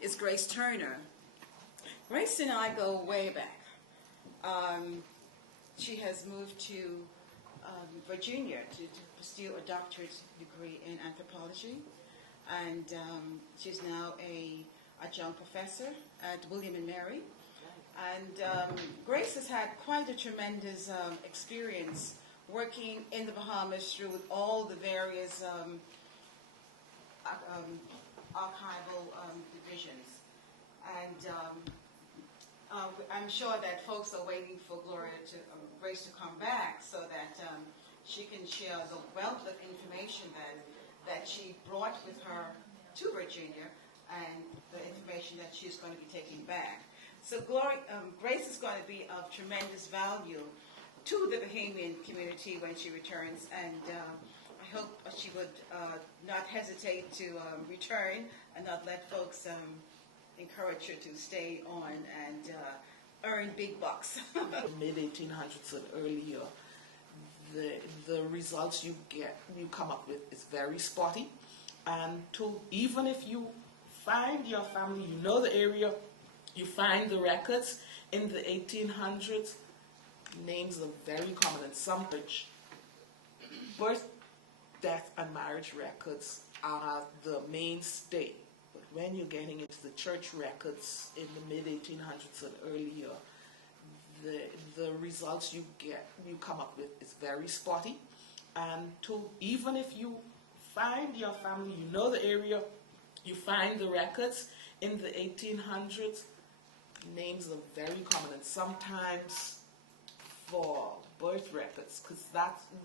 Is Grace Turner. Grace and I go way back. She has moved to Virginia to pursue a doctorate degree in anthropology, and she's now a adjunct professor at William and Mary. And Grace has had quite a tremendous experience working in the Bahamas through all the various archival divisions, and I'm sure that folks are waiting for Grace to come back so that she can share the wealth of information that she brought with her to Virginia and the information that she's going to be taking back. So Grace is going to be of tremendous value to the Bahamian community when she returns, and I hope she would not hesitate to return and not let folks encourage her to stay on and earn big bucks. Mid-1800s and earlier, the results you come up with is very spotty. And even if you find your family, you know the area, you find the records in the 1800s, names are very common, and some birth, death, and marriage records are the mainstay. But when you're getting into the church records in the mid-1800s and earlier, the results you come up with is very spotty. And even if you find your family, you know the area, you find the records in the 1800s, names are very common, and sometimes for birth records, because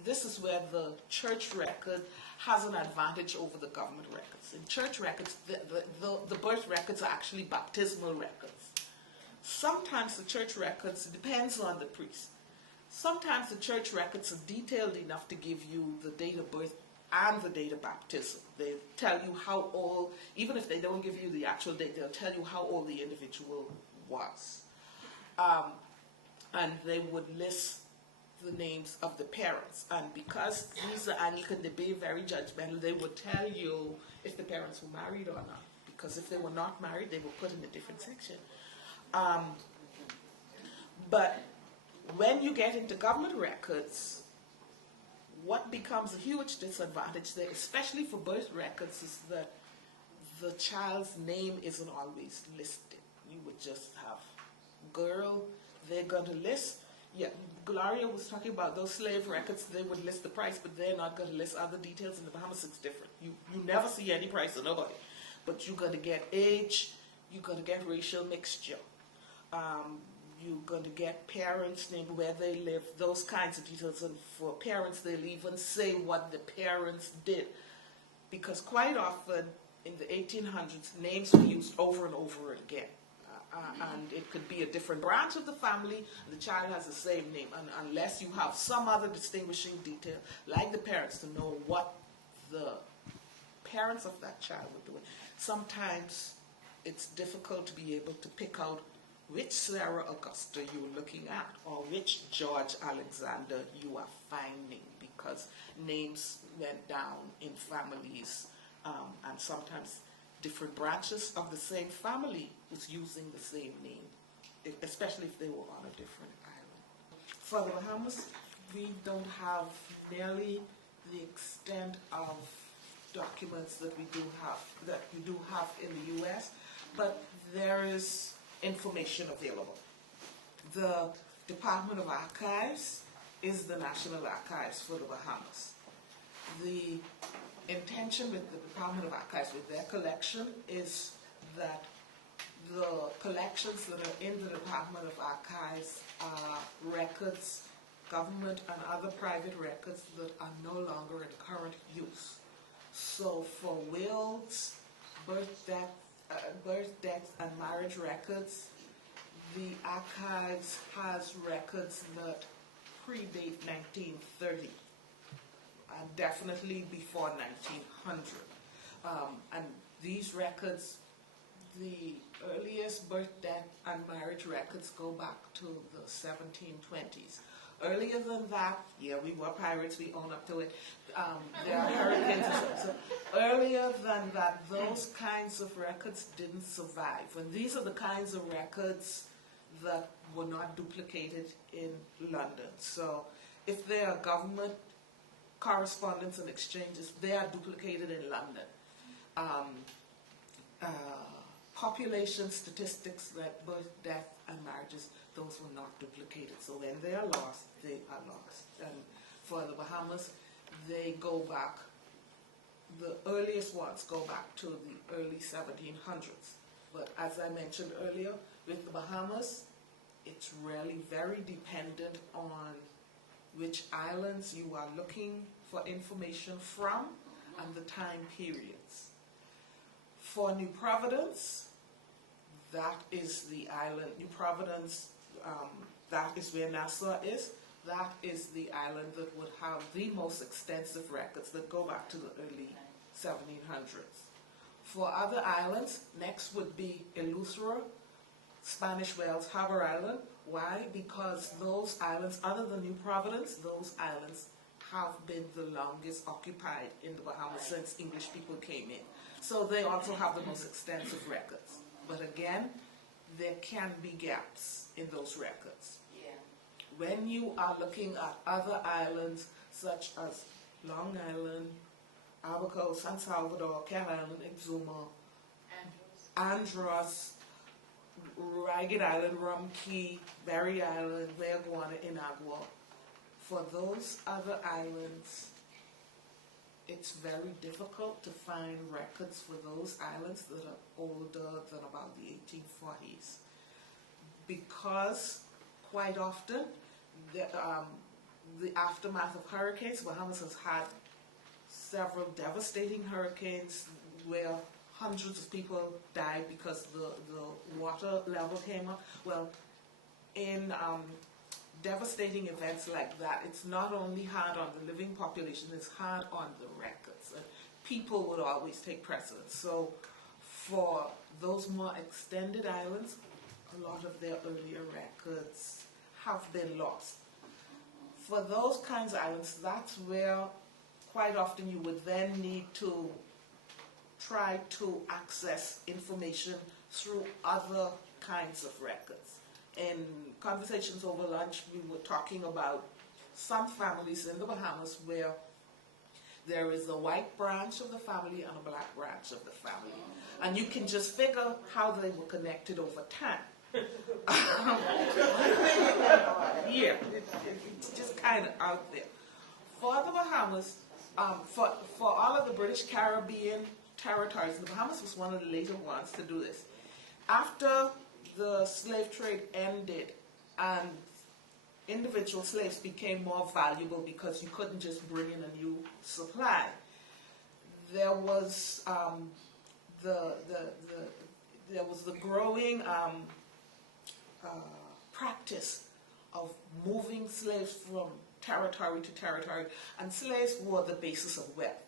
this is where the church record has an advantage over the government records. In church records, the birth records are actually baptismal records. Sometimes the church records, depends on the priest. Sometimes the church records are detailed enough to give you the date of birth and the date of baptism. They tell you how old, even if they don't give you the actual date, they'll tell you how old the individual was. And they would list the names of the parents. And because these are Anglican, they be very judgmental, they would tell you if the parents were married or not. Because if they were not married, they were put in a different section. But when you get into government records, what becomes a huge disadvantage there, especially for birth records, is that the child's name isn't always listed. You would just have girl, they're going to list. Yeah, Gloria was talking about those slave records, they would list the price, but they're not going to list other details. In the Bahamas, it's different. You never see any price of nobody. But you're going to get age, you're going to get racial mixture. You're going to get parents' name, where they live, those kinds of details. And for parents, they'll even say what the parents did. Because quite often, in the 1800s, names were used over and over again. And it could be a different branch of the family, the child has the same name. And unless you have some other distinguishing detail, like the parents, to know what the parents of that child were doing, sometimes it's difficult to be able to pick out which Sarah Augusta you're looking at or which George Alexander you are finding, because names went down in families, and sometimes different branches of the same family was using the same name, especially if they were on a different island. For the Bahamas, we don't have nearly the extent of documents that we do have in the U.S., but there is information available. The Department of Archives is the National Archives for the Bahamas. The intention with the Department of Archives, with their collection, is that the collections that are in the Department of Archives are records, government and other private records that are no longer in current use. So for wills, birth, death, birth, death, and marriage records, the archives has records that predate 1930, and definitely before 1900. And these records, the earliest birth, death, and marriage records go back to the 1720s. Earlier than that, yeah, we were pirates, we own up to it. There are hurricanes and stuff. So earlier than that, those kinds of records didn't survive. And these are the kinds of records that were not duplicated in London. So if there are government correspondence and exchanges, they are duplicated in London. Population statistics like birth, death, and marriages, those were not duplicated. So when they are lost, they are lost. And for the Bahamas, they go back, the earliest ones go back to the early 1700s. But as I mentioned earlier, with the Bahamas, it's really very dependent on which islands you are looking for information from and the time periods. For New Providence, that is the island. New Providence, that is where Nassau is. That is the island that would have the most extensive records that go back to the early 1700s. For other islands, next would be Eleuthera, Spanish Wells, Harbour Island. Why? Because those islands, other than New Providence, those islands have been the longest occupied in the Bahamas since English people came in. So they also have the most extensive records. But again, there can be gaps in those records. Yeah. When you are looking at other islands such as Long Island, Abaco, San Salvador, Cat Island, Exuma, Andros, Ragged Island, Rum Key, Berry Island, Verguana, Inagua, for those other islands, it's very difficult to find records for those islands that are older than about the 1840s. Because quite often, the aftermath of hurricanes, Bahamas has had several devastating hurricanes where hundreds of people died because the water level came up. Well, in devastating events like that, it's not only hard on the living population, it's hard on the records. People would always take precedence. So for those more extended islands, a lot of their earlier records have been lost. For those kinds of islands, that's where quite often you would then need to try to access information through other kinds of records. In conversations over lunch, we were talking about some families in the Bahamas where there is a white branch of the family and a black branch of the family. And you can just figure how they were connected over time. Yeah, it's just kind of out there. For the Bahamas, for all of the British Caribbean territories, the Bahamas was one of the later ones to do this. After the slave trade ended and individual slaves became more valuable because you couldn't just bring in a new supply, there was the growing practice of moving slaves from territory to territory, and slaves were the basis of wealth.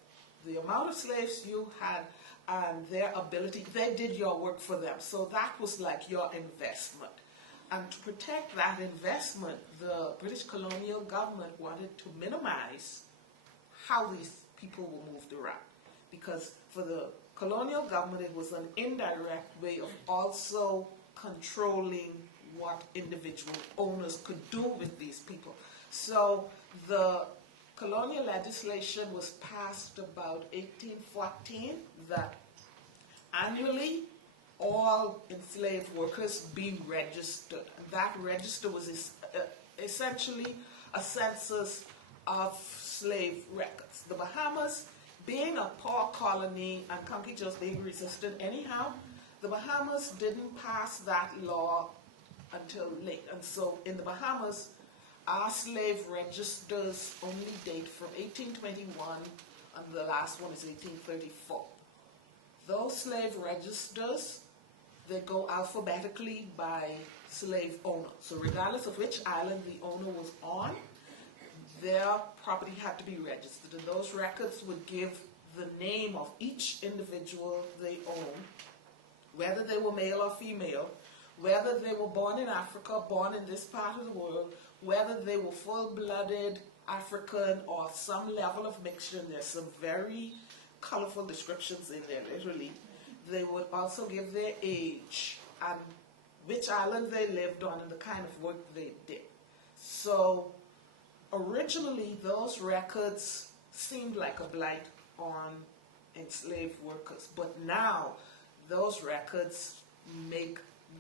The amount of slaves you had and their ability, they did your work for them. So that was like your investment. And to protect that investment, the British colonial government wanted to minimize how these people were moved around. Because for the colonial government, it was an indirect way of also controlling what individual owners could do with these people. So the colonial legislation was passed about 1814 that annually all enslaved workers be registered. And that register was essentially a census of slave records. The Bahamas, being a poor colony and country just being resistant anyhow, the Bahamas didn't pass that law until late. And so in the Bahamas, our slave registers only date from 1821, and the last one is 1834. those slave registers, they go alphabetically by slave owner. So regardless of which island the owner was on, their property had to be registered. And those records would give the name of each individual they own, whether they were male or female, whether they were born in Africa, born in this part of the world, whether they were full-blooded African or some level of mixture. There's some very colorful descriptions in there, literally. They would also give their age and which island they lived on and the kind of work they did. So originally those records seemed like a blight on enslaved workers, but now those records make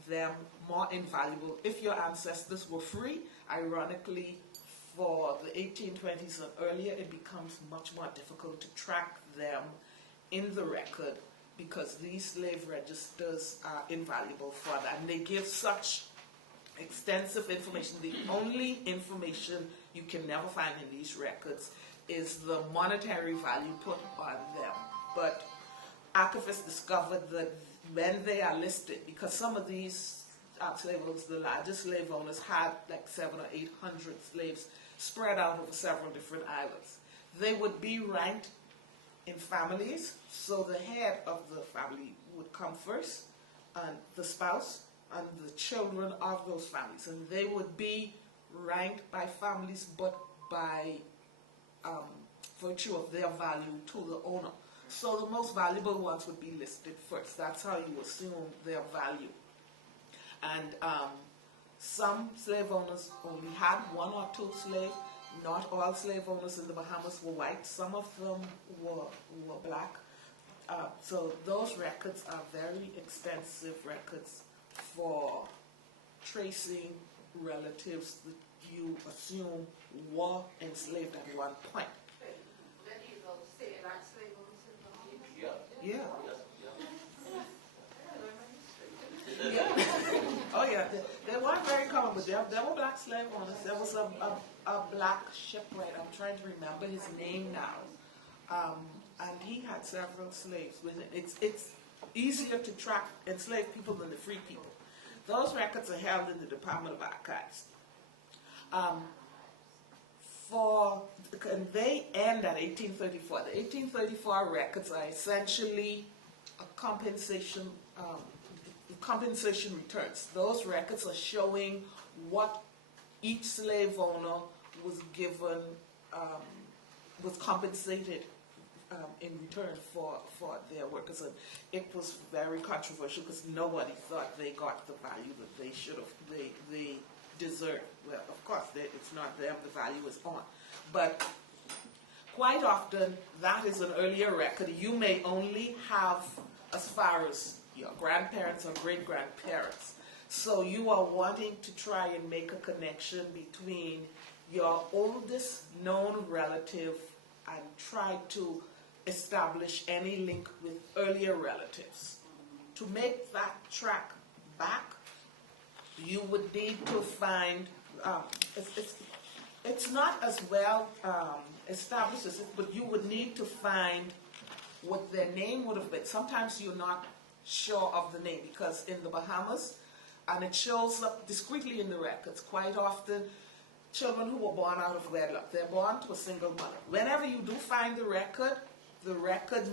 them more invaluable. If your ancestors were free, ironically, for the 1820s and earlier, it becomes much more difficult to track them in the record because these slave registers are invaluable for that. And they give such extensive information. The only information you can never find in these records is the monetary value put on them. But archivists discovered that when they are listed, because some of these slave owners, the largest slave owners, had like 700 or 800 slaves spread out over several different islands. They would be ranked in families, so the head of the family would come first, and the spouse and the children of those families, and they would be ranked by families, but by virtue of their value to the owner. So the most valuable ones would be listed first. That's how you assume their value. And some slave owners only had one or two slaves. Not all slave owners in the Bahamas were white. Some of them were black. So those records are very expensive records for tracing relatives that you assume were enslaved at one point. Yeah. Yeah. Oh yeah. They weren't very common, but there were black slave owners. There was a black shipwright. I'm trying to remember his name now. And he had several slaves. It's easier to track enslaved people than the free people. Those records are held in the Department of Archives. And they end at 1834. The 1834 records are essentially a compensation returns. Those records are showing what each slave owner was given, was compensated in return for their workers. And it was very controversial because nobody thought they got the value that they should have, they deserved. Well, of course, it's not them, the value is on. But quite often, that is an earlier record. You may only have as far as your grandparents or great-grandparents. So you are wanting to try and make a connection between your oldest known relative and try to establish any link with earlier relatives. To make that track back, you would need to find, it's not as well established as it, but you would need to find what their name would have been. Sometimes you're not sure of the name because in the Bahamas, and it shows up discreetly in the records, quite often children who were born out of wedlock, they're born to a single mother. Whenever you do find the record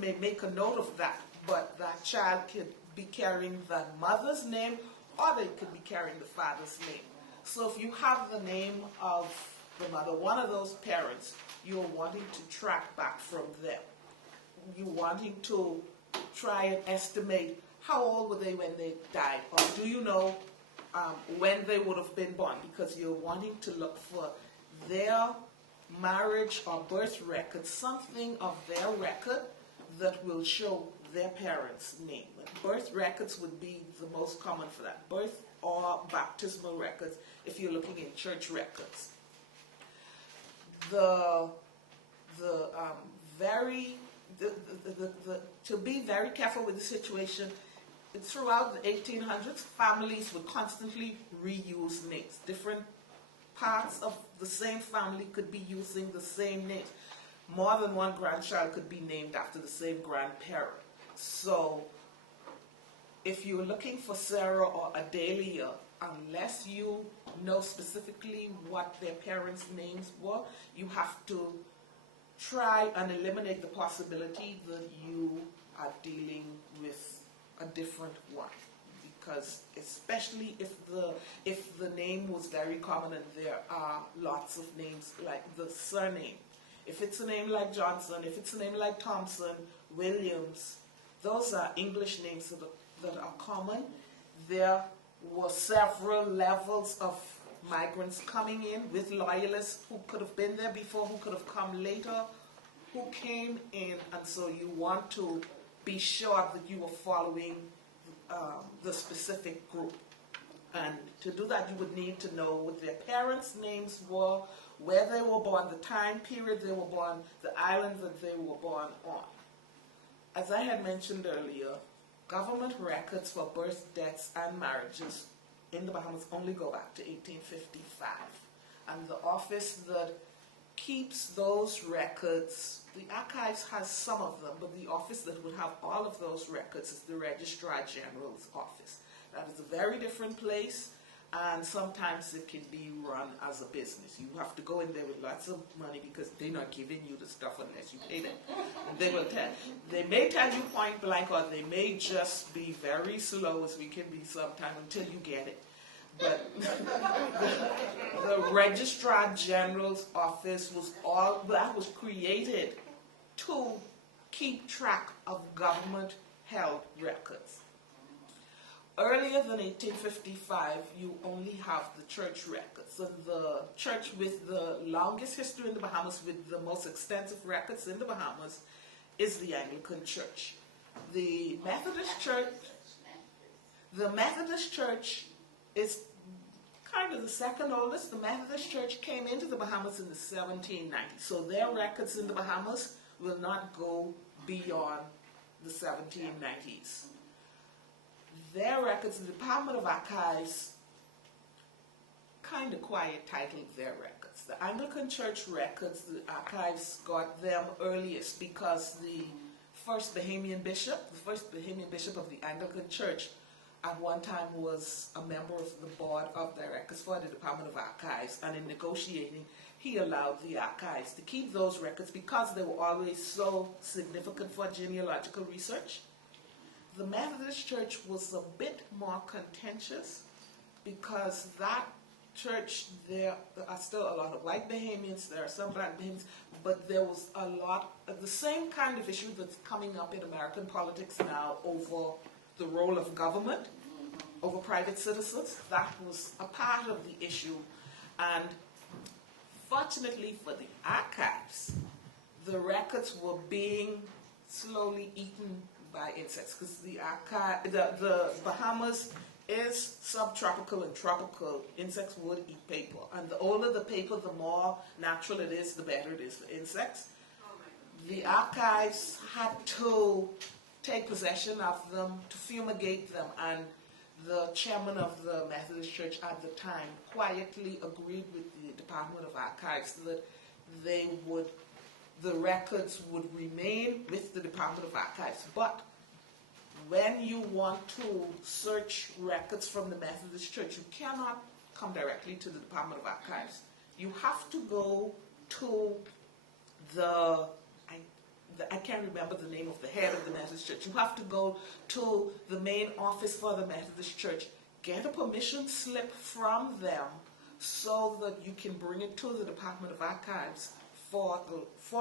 may make a note of that, but that child could be carrying the mother's name or they could be carrying the father's name. So if you have the name of the mother, one of those parents, you're wanting to track back from them. You're wanting to try and estimate how old were they when they died, or do you know when they would have been born, because you're wanting to look for their marriage or birth record, something of their record that will show their parents' name. Birth records would be the most common for that. Birth or baptismal records if you're looking in church records. To be very careful with the situation, throughout the 1800s, families would constantly reuse names. Different parts of the same family could be using the same names. More than one grandchild could be named after the same grandparent. So if you're looking for Sarah or Adelia, unless you know specifically what their parents' names were, you have to try and eliminate the possibility that you are dealing with a different one. Because especially if the name was very common, and there are lots of names like the surname. If it's a name like Johnson, if it's a name like Thompson, Williams, those are English names that are common. There were several levels of migrants coming in with loyalists who could have been there before, who could have come later, who came in, and so you want to be sure that you are following the specific group. And to do that, you would need to know what their parents' names were, where they were born, the time period they were born, the island that they were born on. As I had mentioned earlier, government records for births, deaths, and marriages in the Bahamas only go back to 1855. And the office that keeps those records, the archives has some of them, but the office that would have all of those records is the Registrar General's office. That is a very different place, and sometimes it can be run as a business. You have to go in there with lots of money because they're not giving you the stuff unless you pay them. And they may tell you point blank, or they may just be very slow, as we can be sometimes, until you get it. But the Registrar General's office was created to keep track of government-held records. Earlier than 1855, you only have the church records. And the church with the longest history in the Bahamas, with the most extensive records in the Bahamas, is the Anglican Church. The Methodist Church is kind of the second oldest. The Methodist Church came into the Bahamas in the 1790s, so their records in the Bahamas will not go beyond the 1790s. Their records, the Department of Archives kind of quiet titled their records. The Anglican Church records, the archives got them earliest because the first Bahamian bishop of the Anglican Church, at one time was a member of the board of directors for the Department of Archives, and in negotiating, he allowed the archives to keep those records because they were always so significant for genealogical research. The Methodist Church was a bit more contentious because that church, there are still a lot of white Bahamians, there are some black Bahamians, but there was a lot of the same kind of issue that's coming up in American politics now over the role of government over private citizens. That was a part of the issue. And fortunately for the archives, the records were being slowly eaten by insects, because the Bahamas is subtropical and tropical. Insects would eat paper, and the older the paper, the more natural it is, the better it is for insects. The archives had to take possession of them, to fumigate them, and the chairman of the Methodist Church at the time quietly agreed with the Department of Archives that the records would remain with the Department of Archives. But when you want to search records from the Methodist Church, you cannot come directly to the Department of Archives. You have to go to I can't remember the name of the head of the Methodist Church. You have to go to the main office for the Methodist Church, get a permission slip from them so that you can bring it to the Department of Archives for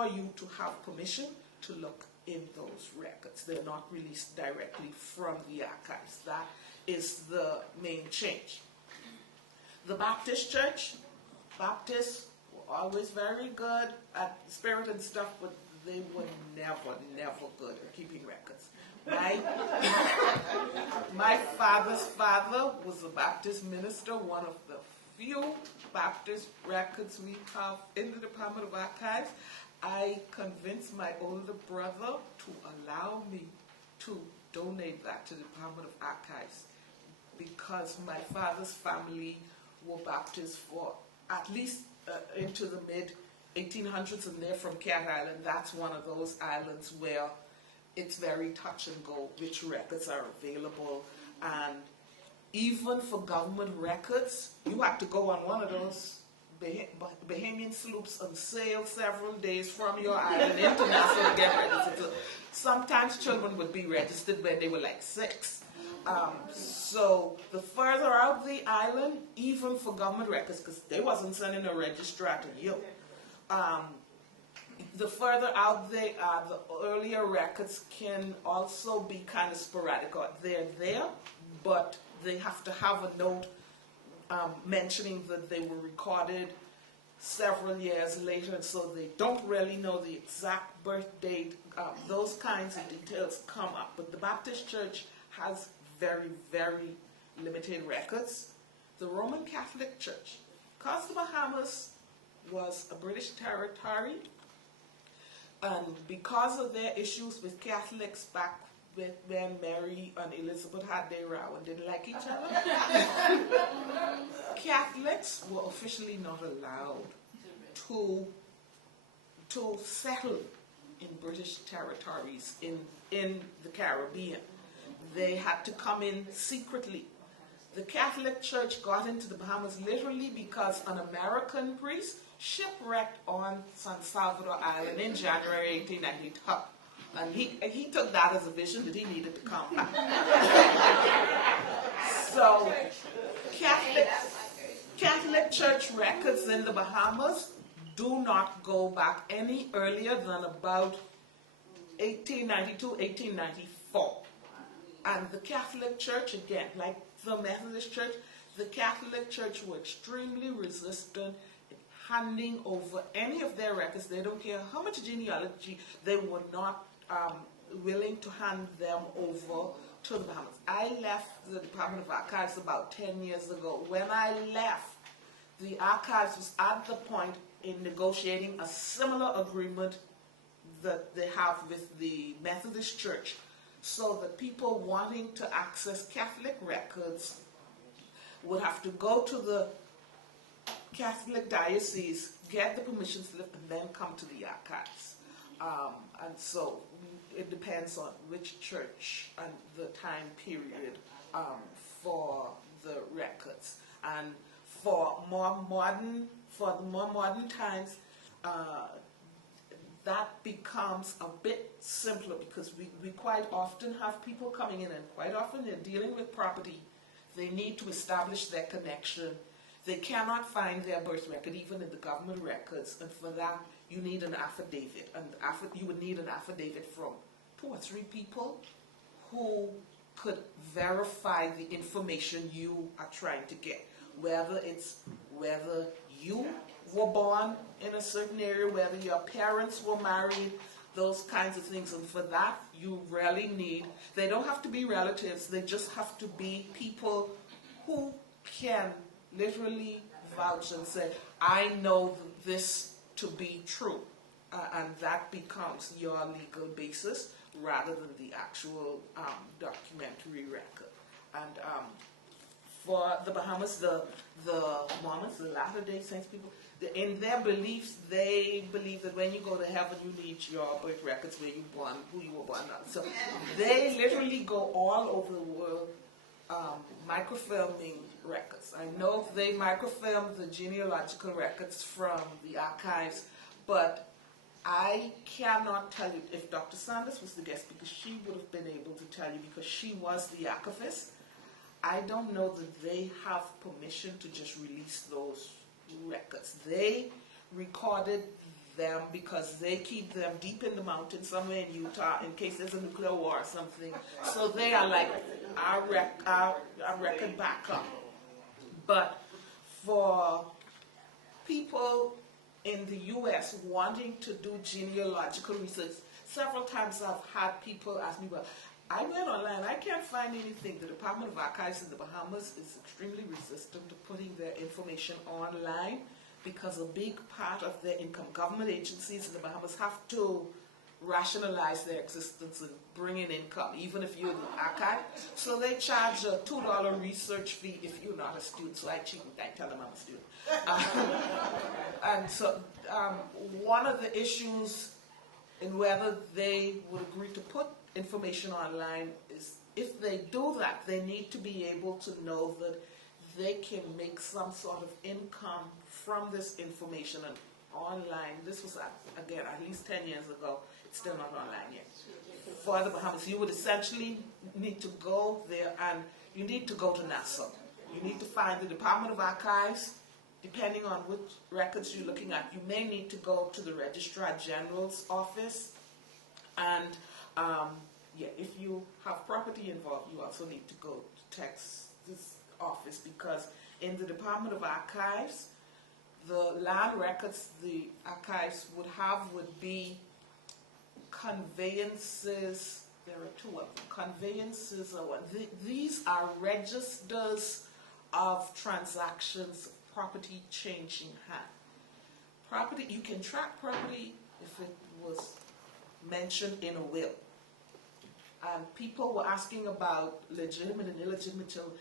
you to have permission to look in those records. They're not released directly from the archives. That is the main change. The Baptist Church, Baptists were always very good at spirit and stuff, but they were never good at keeping records. My father's father was a Baptist minister, one of the few Baptist records we have in the Department of Archives. I convinced my older brother to allow me to donate that to the Department of Archives because my father's family were Baptists for at least into the mid-1800s, and they're from Cat Island. That's one of those islands where it's very touch and go which records are available. And even for government records, you have to go on one of those Bahamian sloops and sail several days from your island into Nassau to get registered. Sometimes children would be registered when they were like 6. So the further out the island, even for government records, because they wasn't sending a registrar to you, the further out they are, the earlier records can also be kind of sporadic. They're there, but they have to have a note mentioning that they were recorded several years later, and so they don't really know the exact birth date. Those kinds of details come up. But the Baptist Church has very, very limited records. The Roman Catholic Church, because the Bahamas was a British territory, and because of their issues with Catholics back when Mary and Elizabeth had their row and didn't like each other, Catholics were officially not allowed to settle in British territories in the Caribbean. They had to come in secretly. The Catholic Church got into the Bahamas literally because an American priest shipwrecked on San Salvador Island in January 1892. And he took that as a vision that he needed to come back. So Catholic Church records in the Bahamas do not go back any earlier than about 1892, 1894. And the Catholic Church, again, like the Methodist Church, the Catholic Church were extremely resistant in handing over any of their records. They don't care how much genealogy, they were not willing to hand them over to the Bahamas. I left the Department of Archives about 10 years ago. When I left, the archives was at the point in negotiating a similar agreement that they have with the Methodist Church, so that people wanting to access Catholic records would have to go to the Catholic diocese, get the permission slip, and then come to the archives. And so it depends on which church and the time period for the records. And for the more modern times, that becomes a bit simpler, because we quite often have people coming in, and quite often they're dealing with property. They need to establish their connection. They cannot find their birth record even in the government records, and for that you need an affidavit. And you would need an affidavit from 2 or 3 people who could verify the information you are trying to get, whether you were born in a certain area, whether your parents were married, those kinds of things. And for that, you really need, they don't have to be relatives, they just have to be people who can literally vouch and say, I know this to be true. And that becomes your legal basis rather than the actual documentary record. And for the Bahamas, the Mormons, the Latter-day Saints people, in their beliefs, they believe that when you go to heaven, you need your birth records, where you born, who you were born on. So they literally go all over the world microfilming records. I know they microfilm the genealogical records from the archives, but I cannot tell you if Dr. Sanders was the guest, because she would have been able to tell you, because she was the archivist. I don't know that they have permission to just release those records. They recorded them because they keep them deep in the mountains somewhere in Utah in case there's a nuclear war or something. So they are like our record backup. But for people in the U.S. wanting to do genealogical research, several times I've had people ask me, well, I went online, I can't find anything. The Department of Archives in the Bahamas is extremely resistant to putting their information online, because a big part of their income, government agencies in the Bahamas have to rationalize their existence and bring in income, even if you're the archive. So they charge a $2 research fee if you're not a student. So I cheat and I tell them I'm a student. And so one of the issues in whether they would agree to put information online is, if they do that, they need to be able to know that they can make some sort of income from this information. And online, this was, again, at least 10 years ago, it's still not online yet. For the Bahamas, you would essentially need to go there, and you need to go to NASA. You need to find the Department of Archives. Depending on which records you're looking at, you may need to go to the Registrar General's office. And if you have property involved, you also need to go to Texas office, because in the Department of Archives, the land records the archives would be conveyances. There are two of them. Conveyances are one. These are registers of transactions, property changing hand. Property, you can track property if it was mentioned in a will. And people were asking about legitimate and illegitimate children.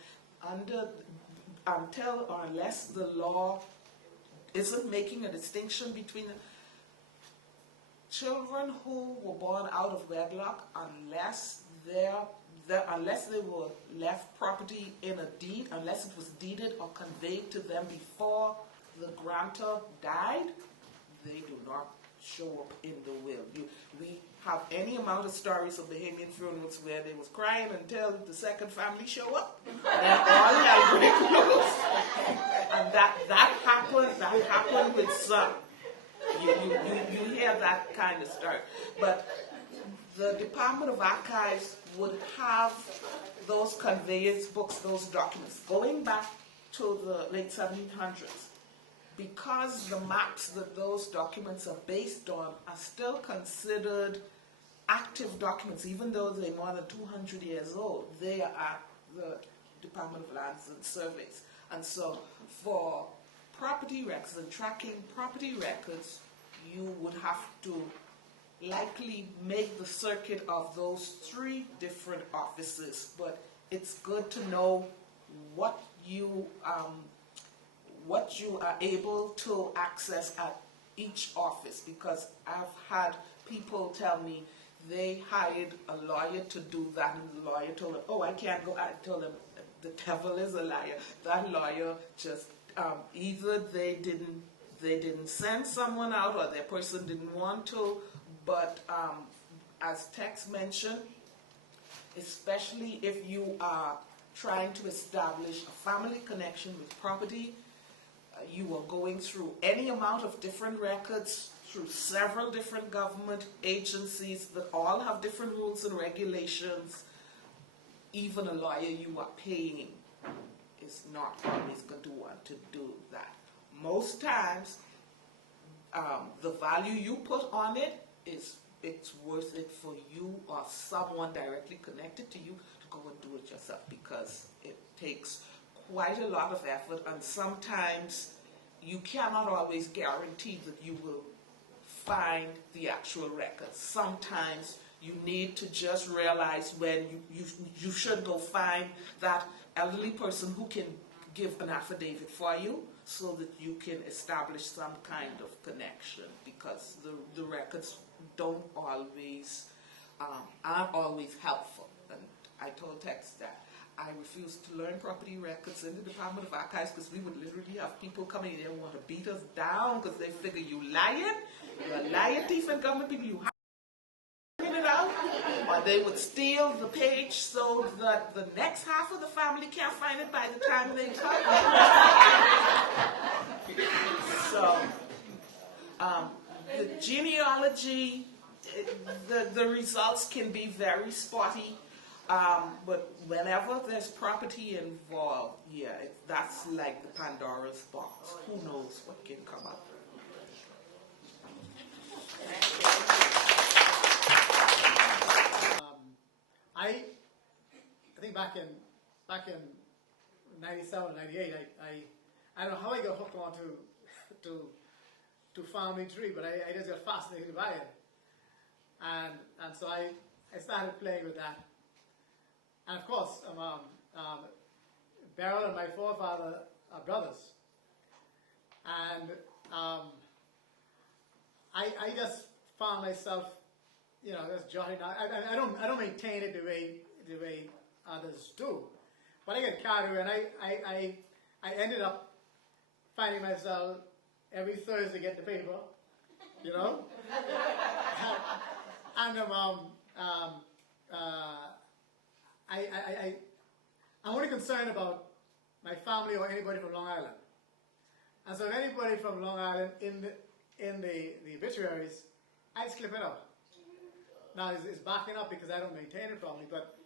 Until or unless the law isn't making a distinction between children who were born out of wedlock, unless they were left property in a deed, unless it was deeded or conveyed to them before the grantor died, they do not show up in the will. We have any amount of stories of Bahamian funerals where they was crying until the second family show up, and all hell break loose. And that happened with some. You hear that kind of story. But the Department of Archives would have those conveyance books, those documents, going back to the late 1700s. Because the maps that those documents are based on are still considered active documents, even though they're more than 200 years old, they are at the Department of Lands and Surveys. And so for property records and tracking property records, you would have to likely make the circuit of those 3 different offices. But it's good to know what you are able to access at each office, because I've had people tell me they hired a lawyer to do that, and the lawyer told them, oh, I can't go. I told them, the devil is a liar. That lawyer just, either they didn't send someone out, or their person didn't want to, but as Tex mentioned, especially if you are trying to establish a family connection with property, you are going through any amount of different records, through several different government agencies that all have different rules and regulations. Even a lawyer you are paying is not always going to want to do that. Most times, the value you put on it it's worth it for you or someone directly connected to you to go and do it yourself, because it takes quite a lot of effort, and sometimes you cannot always guarantee that you will find the actual records. Sometimes you need to just realize when you should go find that elderly person who can give an affidavit for you, so that you can establish some kind of connection, because the records don't always aren't always helpful. And I told Tex that I refused to learn property records in the Department of Archives, because we would literally have people coming in there and want to beat us down because they figure you lying, you're a liar, thief, and government people, you have it out, or they would steal the page so that the next half of the family can't find it by the time they come. So, the genealogy, the results can be very spotty. But whenever there's property involved, that's like the Pandora's box. Who knows what can come up? I think back in 97, 98, I don't know how I got hooked on to family tree, but I just got fascinated by it, and so I started playing with that. And of course, Beryl and my forefather are brothers. And I just found myself just jotting down. I don't maintain it the way others do, but I get carried away, and I ended up finding myself every Thursday getting the paper, and I'm only concerned about my family or anybody from Long Island, and so if anybody from Long Island in the obituaries, I just clip it out. Now it's backing up because I don't maintain it properly, but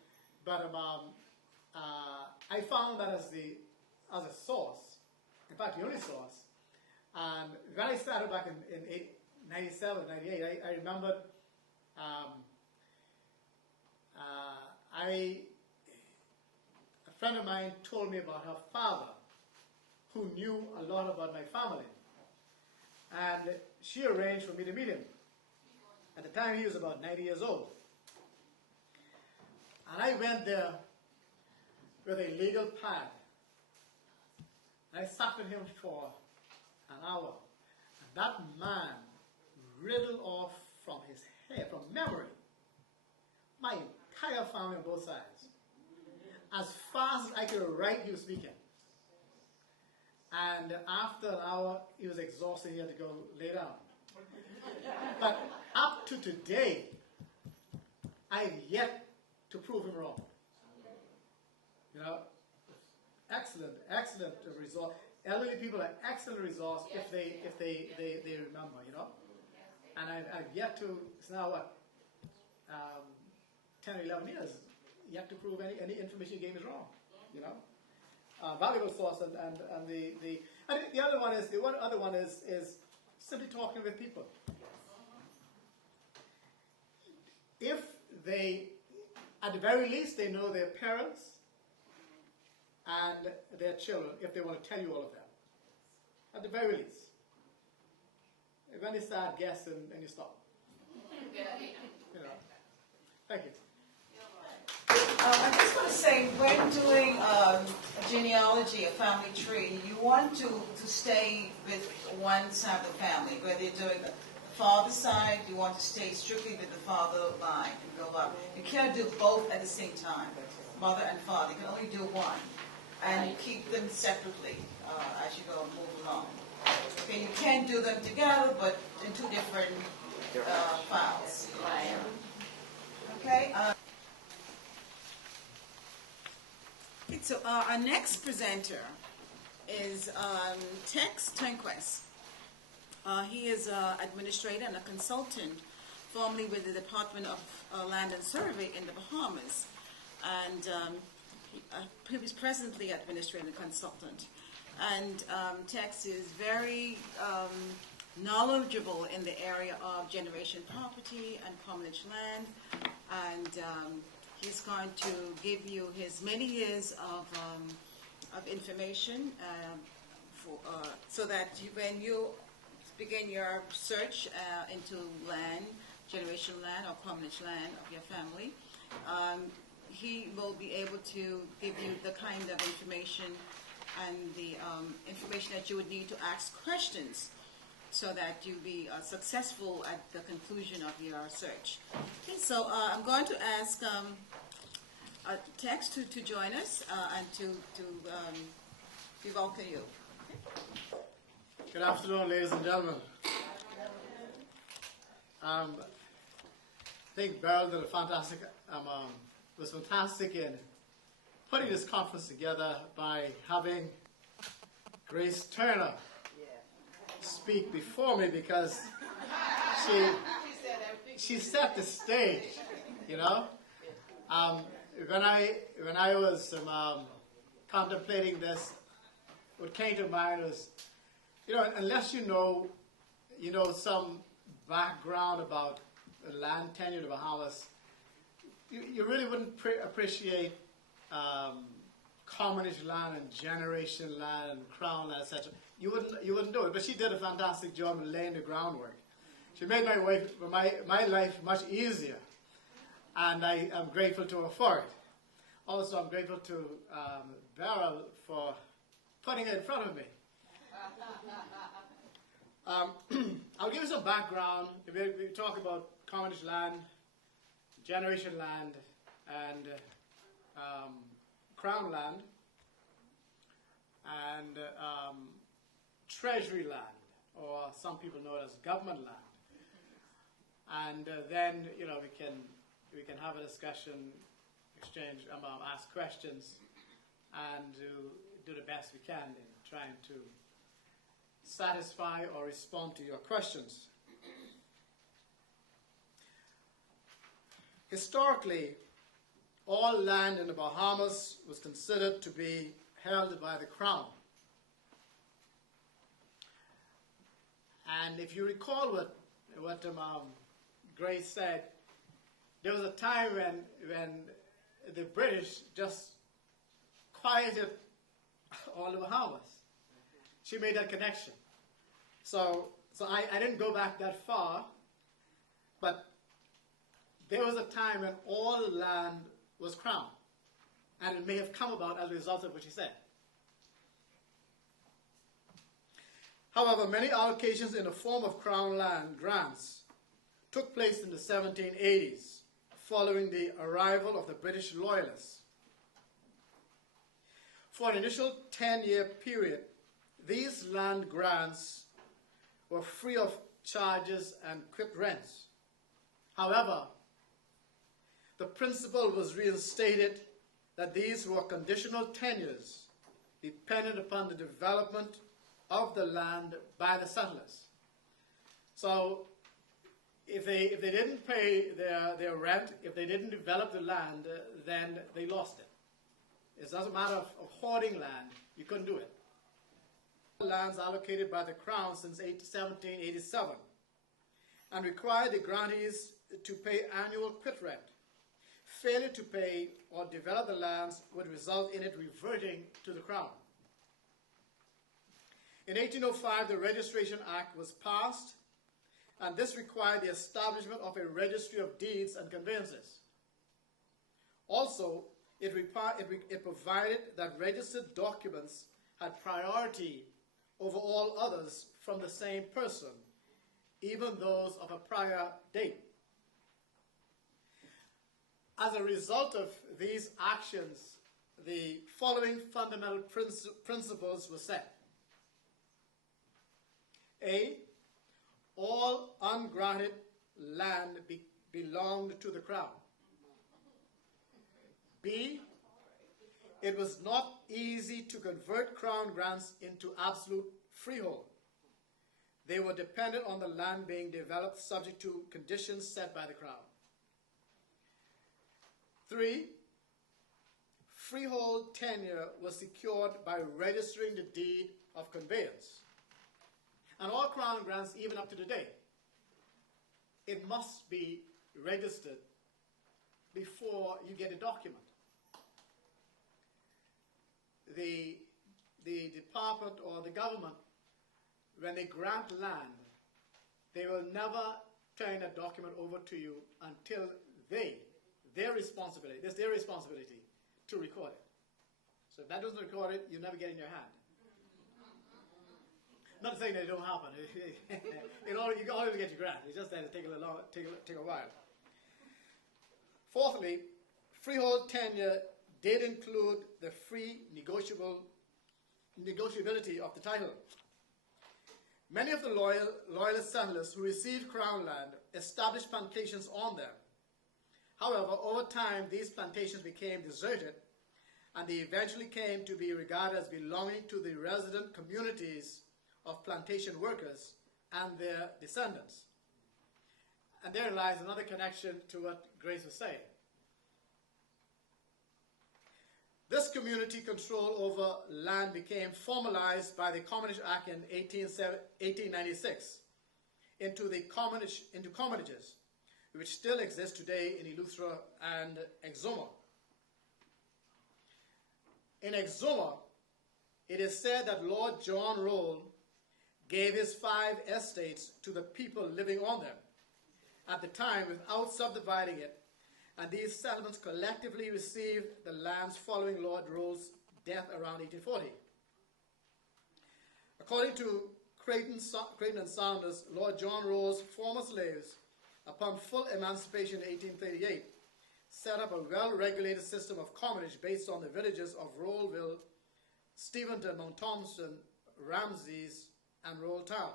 I found that as a source, in fact the only source. And when I started back in 97, 98, I remembered a friend of mine told me about her father, who knew a lot about my family, and she arranged for me to meet him. At the time, he was about 90 years old. And I went there with a legal pad. And I sat with him for an hour. And that man riddled off from his head, from memory, my entire family on both sides. As fast as I could write, he was speaking. And after an hour, he was exhausted. He had to go lay down. But up to today, I've yet to prove him wrong. Excellent resource. Elderly people are excellent resource if they remember, And I've yet to, it's now what, 10 or 11 years, yet to prove any information you gave is wrong, Valuable source, and the other one is simply talking with people. If they, at the very least, they know their parents and their children, if they want to tell you all of them. At the very least. When they start guessing, then you stop. Thank you. I just want to say, when doing a genealogy, a family tree, you want to stay with one side of the family. Whether you're doing the father side, you want to stay strictly with the father line and go up. You can't do both at the same time, mother and father. You can only do one. And you keep them separately as you go and move along. Okay, you can do them together, but in two different files. Okay. So our next presenter is Tex Tenquest. He is an administrator and a consultant, formerly with the Department of Land and Survey in the Bahamas, and he was presently administrator and consultant. And Tex is very knowledgeable in the area of generation property and commonage land, and he's going to give you his many years of information so that when you begin your search into land, generation land or commonage land of your family, he will be able to give you the kind of information and the information that you would need to ask questions so that you be successful at the conclusion of your search. Okay, so I'm going to ask Tex to join us and to welcome you. Okay. Good afternoon, ladies and gentlemen. I think Beryl did was fantastic in putting this conference together by having Grace Turner speak before me, because she set the stage, When I was contemplating this, what came to mind was, unless you know some background about the land tenure of the Bahamas, you really wouldn't appreciate commonage land and generation land and crown land, etc. You wouldn't do it. But she did a fantastic job in laying the groundwork. She made my life much easier, and I am grateful to her for it. Also, I'm grateful to Beryl for putting it in front of me. I'll give you some background. We talk about commonage land, generation land and crown land and treasury land, or some people know it as government land. And then, you know, we can have a discussion, exchange, ask questions, and do the best we can in trying to satisfy or respond to your questions. Historically, all land in the Bahamas was considered to be held by the Crown. And if you recall what Grace said, there was a time when the British just quieted all the Bahamas. She made that connection. So I didn't go back that far, but there was a time when all land was crown, and it may have come about as a result of what she said. However, many allocations in the form of crown land grants took place in the 1780s, following the arrival of the British loyalists. For an initial 10-year period, these land grants were free of charges and quit rents. However, the principle was reinstated that these were conditional tenures dependent upon the development of the land by the settlers. So if they didn't pay their rent, if they didn't develop the land, then they lost it. It's not a matter of hoarding land. You couldn't do it. Lands allocated by the Crown since 1787 and required the grantees to pay annual quit rent. Failure to pay or develop the lands would result in it reverting to the Crown. In 1805, the Registration Act was passed, and this required the establishment of a registry of deeds and conveyances. Also, it provided that registered documents had priority over all others from the same person, even those of a prior date. As a result of these actions, the following fundamental principles were set. A, all ungranted land belonged to the Crown. B, it was not easy to convert Crown grants into absolute freehold. They were dependent on the land being developed subject to conditions set by the Crown. 3, freehold tenure was secured by registering the deed of conveyance. And all Crown grants, even up to today, it must be registered before you get a document. The department or the government, when they grant land, they will never turn a document over to you until their responsibility to record it. So if that doesn't record it, you never get it in your hand. Not saying that it don't happen. You can always get your grant. It's just that it take a while. Fourthly, freehold tenure did include the free negotiability of the title. Many of the loyalist settlers who received Crown land established plantations on them. However, over time, these plantations became deserted, and they eventually came to be regarded as belonging to the resident communities of plantation workers and their descendants. And there lies another connection to what Grace was saying. This community control over land became formalized by the Commonage Act in 1896 into commonages, which still exist today in Eleuthera and Exuma. In Exuma, it is said that Lord John Roll gave his 5 estates to the people living on them at the time without subdividing it, and these settlements collectively received the lands following Lord Roll's death around 1840. According to Creighton and Saunders, Lord John Roll's former slaves, upon full emancipation in 1838, set up a well-regulated system of commonage based on the villages of Rollville, Steventon, Mount Thompson, Ramses, and Roll Town,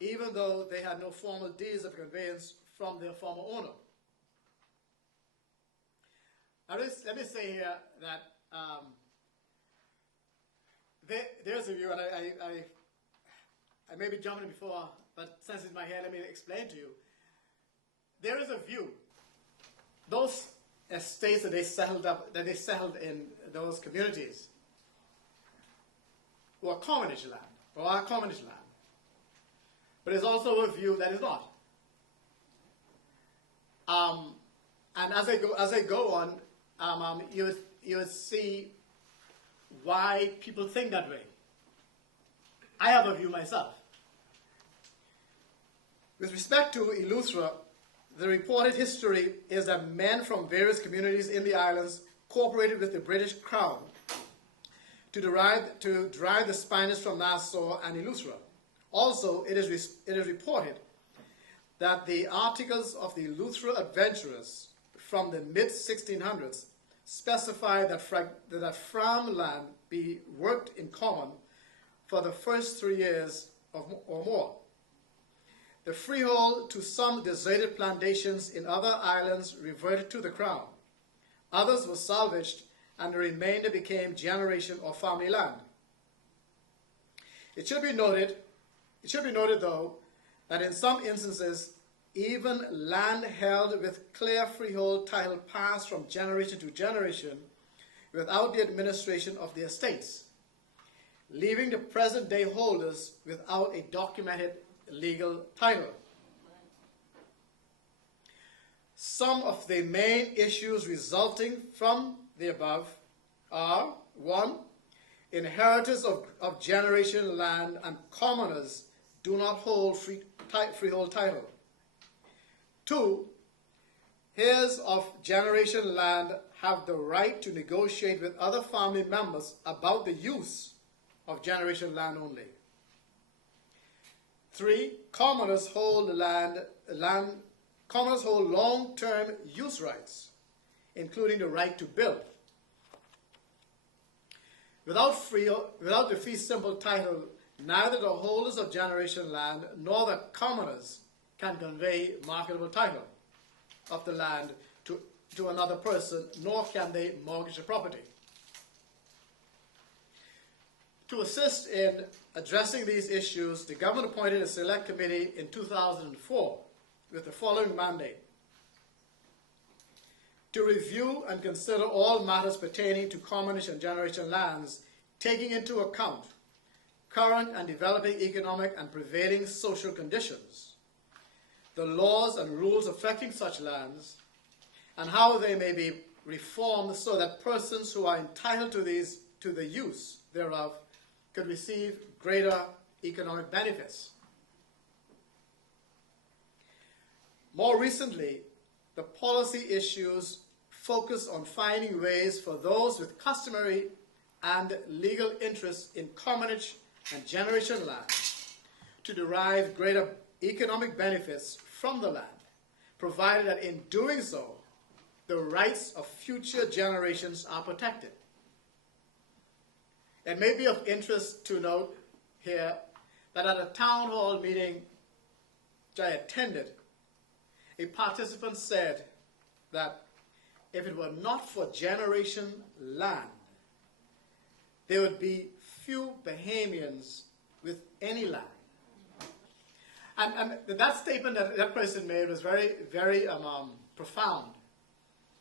even though they had no formal deeds of conveyance from their former owner. Now, let me say here that there's a view, and I may be jumping before, but since it's in my head, let me explain to you. There is a view. Those estates that they settled in those communities were commonage land, or are commonage land. But there's also a view that is not. And as I go on, you would see why people think that way. I have a view myself. With respect to Eleuthera, the reported history is that men from various communities in the islands cooperated with the British Crown to drive the Spaniards from Nassau and Eleuthera. Also, it is reported that the articles of the Eleuthera adventurers from the mid-1600s specify that farm land be worked in common for the first 3 years or more. The freehold to some deserted plantations in other islands reverted to the Crown. Others were salvaged, and the remainder became generation or family land. It should be noted, though, that in some instances, even land held with clear freehold title passed from generation to generation without the administration of the estates, leaving the present-day holders without a documented legal title. Some of the main issues resulting from the above are: 1. Inheritors of generation land and commoners do not hold freehold title. 2. Heirs of generation land have the right to negotiate with other family members about the use of generation land only. 3. Commoners hold long-term use rights, including the right to build. Without the fee simple title, neither the holders of generation land nor the commoners can convey marketable title of the land to another person, nor can they mortgage the property. To assist in addressing these issues, the government appointed a select committee in 2004 with the following mandate: to review and consider all matters pertaining to commonage and generation lands, taking into account current and developing economic and prevailing social conditions, the laws and rules affecting such lands, and how they may be reformed so that persons who are entitled to the use thereof could receive greater economic benefits. More recently, the policy issues focus on finding ways for those with customary and legal interests in commonage and generation land to derive greater economic benefits from the land, provided that in doing so, the rights of future generations are protected. It may be of interest to note here that at a town hall meeting which I attended, a participant said that if it were not for generation land, there would be few Bahamians with any land. And that statement that person made was very, very profound,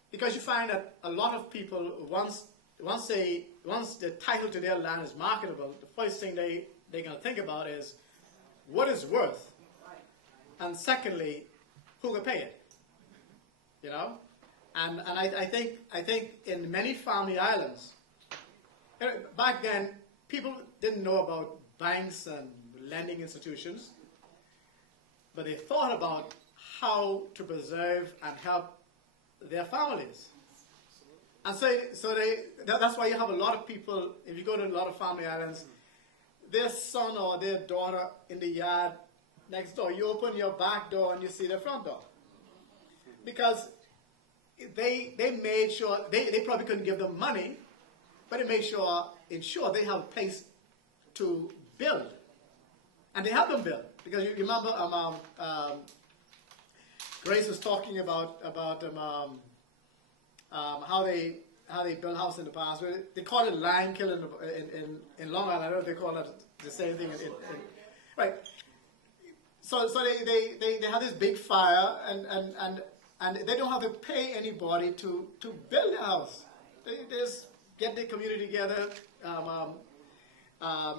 because you find that a lot of people, once the title to their land is marketable, the first thing they're going to think about is what it's worth, and secondly, who can pay it. You know, and I think in many family islands, back then people didn't know about banks and lending institutions, but they thought about how to preserve and help their families. And that's why you have a lot of people, if you go to a lot of family islands, their son or their daughter in the yard next door, you open your back door and you see their front door. Because they made sure, they probably couldn't give them money, but they made sure, ensure they have a place to build. And they helped them build. Because you remember Grace was talking about how they build houses in the past. They call it line killing in Long Island. I don't know if they call it the same thing. Right. So they have this big fire, and they don't have to pay anybody to build a house. They just get the community together.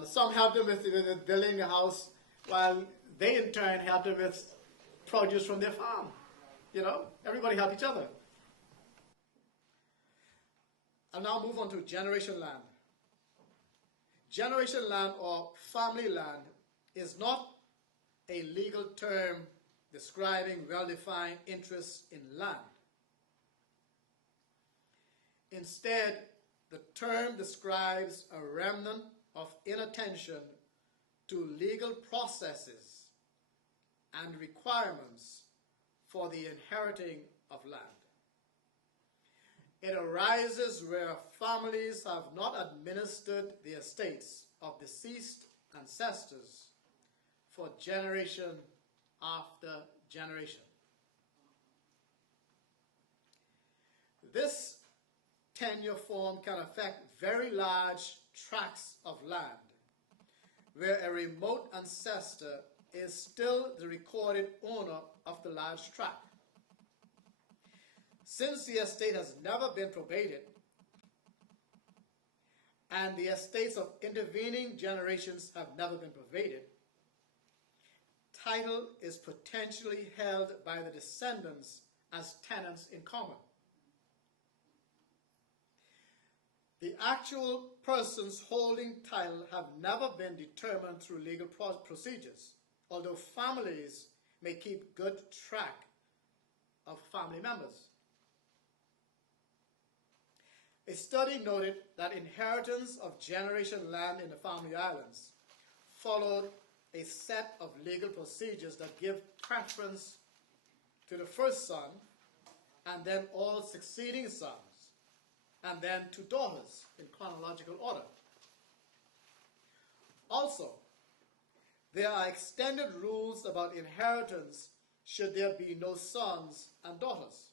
Some help them with building a house, while they in turn help them with produce from their farm. You know, everybody help each other. I'll now move on to generation land. Generation land or family land is not a legal term describing well-defined interests in land. Instead, the term describes a remnant of inattention to legal processes and requirements for the inheriting of land. It arises where families have not administered the estates of deceased ancestors for generation after generation. This tenure form can affect very large tracts of land where a remote ancestor is still the recorded owner of the large tract. Since the estate has never been probated and the estates of intervening generations have never been probated, title is potentially held by the descendants as tenants in common. The actual persons holding title have never been determined through legal procedures, although families may keep good track of family members. A study noted that inheritance of generation land in the family islands followed a set of legal procedures that give preference to the first son and then all succeeding sons, and then to daughters in chronological order. Also, there are extended rules about inheritance should there be no sons and daughters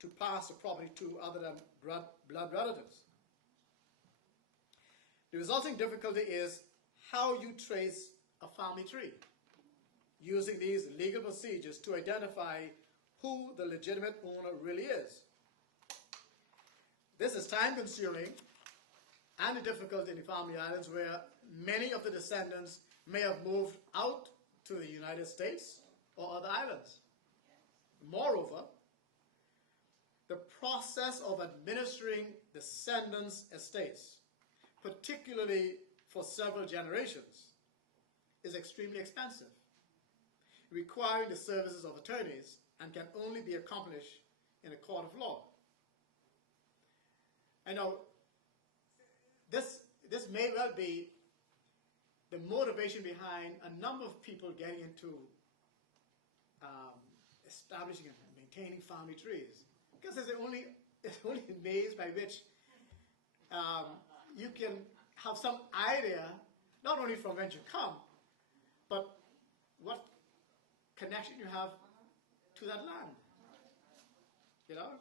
to pass the property to other than blood relatives. The resulting difficulty is how you trace a family tree using these legal procedures to identify who the legitimate owner really is. This is time-consuming and a difficulty in the family islands where many of the descendants may have moved out to the United States or other islands. Moreover, the process of administering descendants' estates, particularly for several generations, is extremely expensive, requiring the services of attorneys, and can only be accomplished in a court of law. I know this may well be the motivation behind a number of people getting into establishing and maintaining family trees, because it's the only means by which you can have some idea, not only from whence you come, but what connection you have to that land. You know?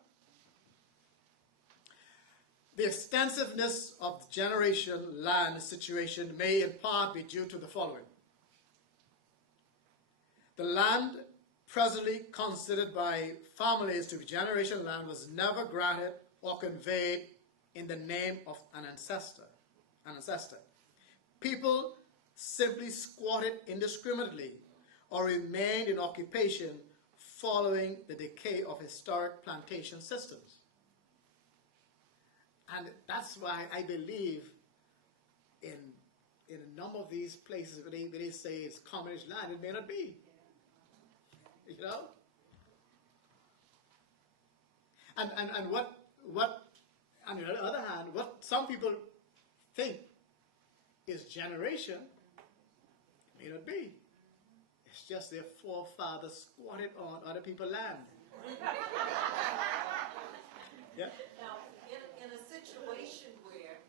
The extensiveness of the generation land situation may in part be due to the following. The land presently considered by families to be generation land was never granted or conveyed in the name of an ancestor. People simply squatted indiscriminately or remained in occupation following the decay of historic plantation systems. And that's why I believe in a number of these places where they say it's communist land, it may not be. You know? And what on the other hand, what some people think is generation may not be. It's just their forefathers squatted on other people's land. Yeah? Now, in a situation where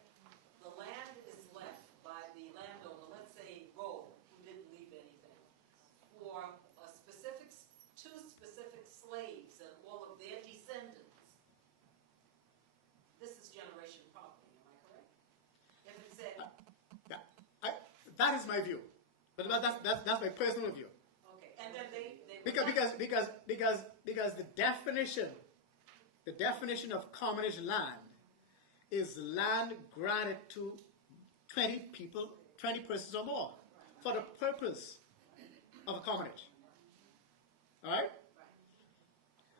the land is left by the landowner, let's say Roe, who didn't leave anything, for a specific, two specific slaves and all of their descendants, this is generation property, am I correct? If it said, Yeah. That is my view. But that's my personal view. okay, and then they Because the definition of commonage land is land granted to 20 people, 20 persons or more, for the purpose of a commonage. All right?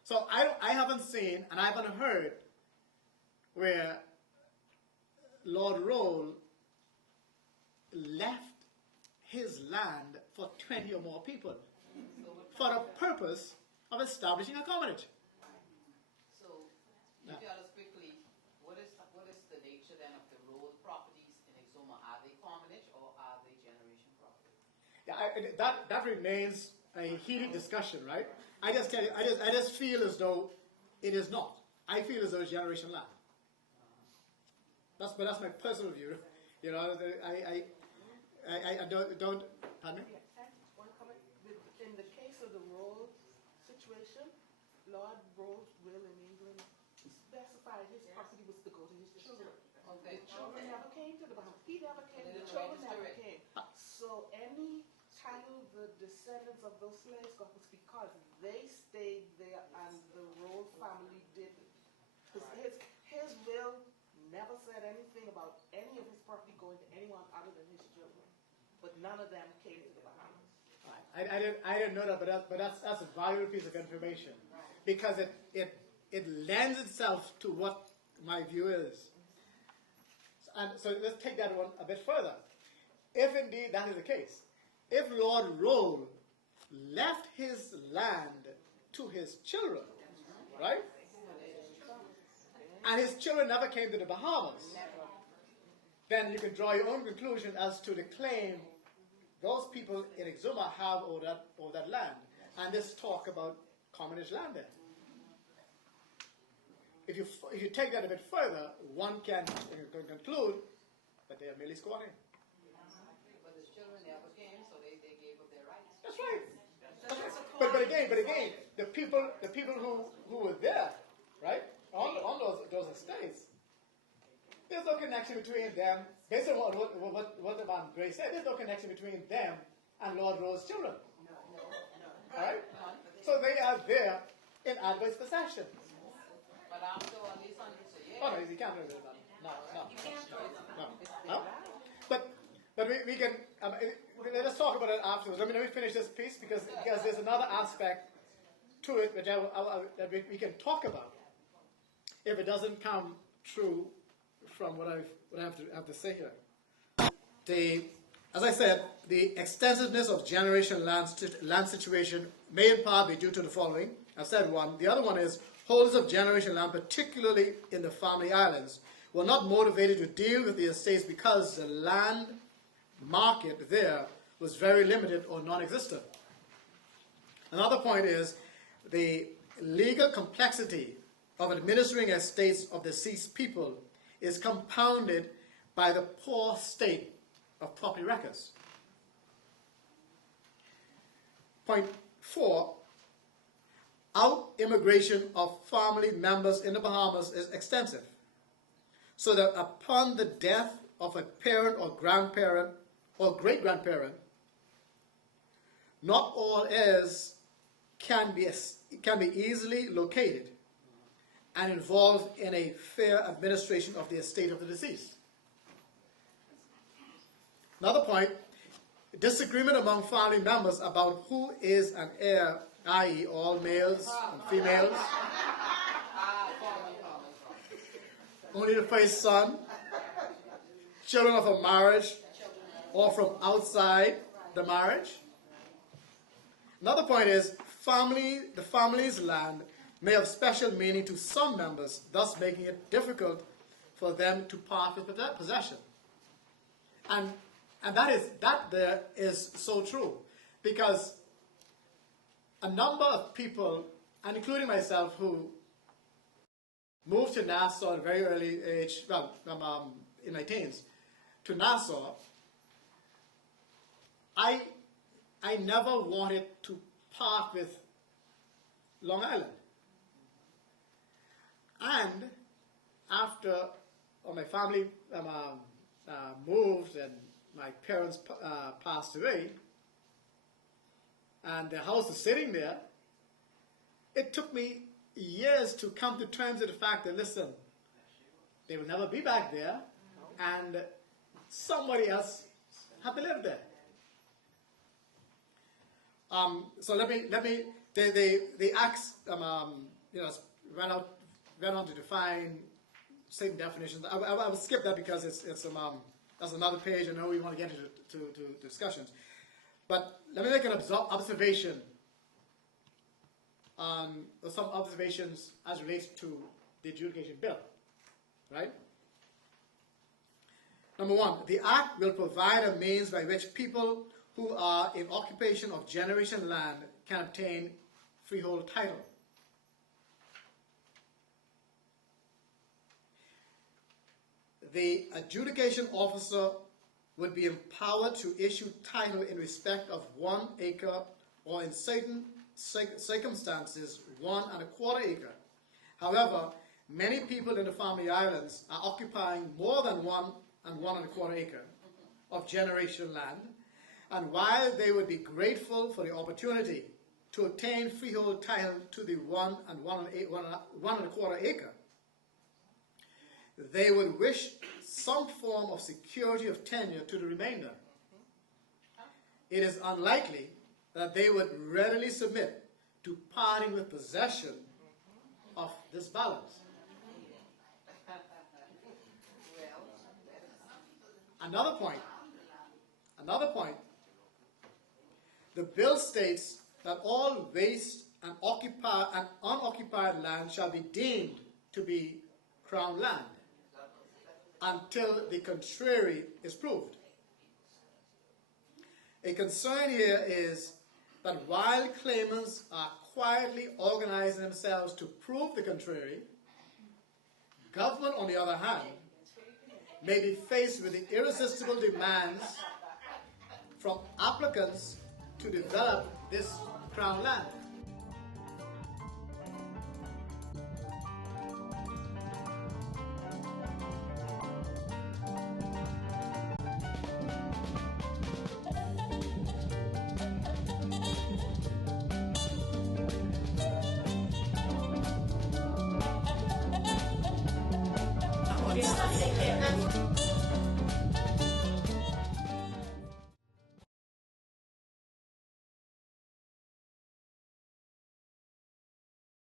So I haven't seen and I haven't heard where Lord Roll left his land for 20 or more people for the purpose of establishing a commonage. So, you tell us quickly, what is the nature then of the road properties in Exuma? Are they commonage or are they generation property? Yeah, that remains a heated discussion, right? I just tell you, I just feel as though it is not. I feel as though it's generation land. But that's my personal view. You know, I don't. Pardon me? One comment. In the case of the Rolls situation, Lord Rolls' will in England specified his property was to go to his children. Okay. The children never came to the Bahamas. He never came. They The didn't children register never it. came. So any title the descendants of those slaves got was because they stayed there and the Rolls family didn't. Because his will never said anything about any of his property going to anyone other than his children. But none of them came to the Bahamas. I didn't know that, but that's a valuable piece of information because it lends itself to what my view is. And so let's take that one a bit further. If indeed that is the case, if Lord Roll left his land to his children, right? And his children never came to the Bahamas, then you can draw your own conclusion as to the claim those people in Exuma have over that land. And this talk about commonage land there. If you take that a bit further, one can conclude that they are merely squatting. But the children never came, so they gave up their rights. That's right. But again, the people who were there, right, on those estates, there's no connection between them. Based on what the man Gray said, there's no connection between them and Lord Rose's children. All right? So they are there in adverse possession. But after all these hundreds of years, Oh, no, you can't do that. No. you can't do it. No. But we can, let us talk about it afterwards. Let me finish this piece because there's another aspect to it which that we can talk about if it doesn't come true from what I have to say here. As I said, the extensiveness of generation land situation may in part be due to the following. I've said one. The other one is holders of generation land, particularly in the Family Islands, were not motivated to deal with the estates because the land market there was very limited or non-existent. Another point is the legal complexity of administering estates of deceased people is compounded by the poor state of property records. Point 4, out-immigration of family members in the Bahamas is extensive, so that upon the death of a parent or grandparent or great-grandparent, not all heirs can be easily located and involved in a fair administration of the estate of the deceased. Another point, disagreement among family members about who is an heir, i.e. all males and females, only the first son, children of a marriage, or from outside the marriage. Another point is the family's land may have special meaning to some members, thus making it difficult for them to part with possession. And that there is so true, because a number of people, and including myself, who moved to Nassau at a very early age, well, in my teens, to Nassau, I never wanted to part with Long Island. And after my family moved and my parents passed away, and the house is sitting there, it took me years to come to terms with the fact that, listen, they will never be back there, and somebody else had to live there. So they asked, went on to define certain definitions. I will skip that because that's another page. I know we want to get into discussions, but let me make an observation on some observations as relates to the adjudication bill. Right. Number one, the Act will provide a means by which people who are in occupation of generation land can obtain freehold title. The adjudication officer would be empowered to issue title in respect of 1 acre or in certain circumstances 1¼ acre. However, many people in the Family Islands are occupying more than 1 1¼ acre of generation land, and while they would be grateful for the opportunity to obtain freehold title to the 1 1¼ acre, they would wish some form of security of tenure to the remainder. It is unlikely that they would readily submit to parting with possession of this balance. Another point, the bill states that all waste and unoccupied land shall be deemed to be Crown land until the contrary is proved. A concern here is that while claimants are quietly organizing themselves to prove the contrary, government, on the other hand, may be faced with the irresistible demands from applicants to develop this Crown land.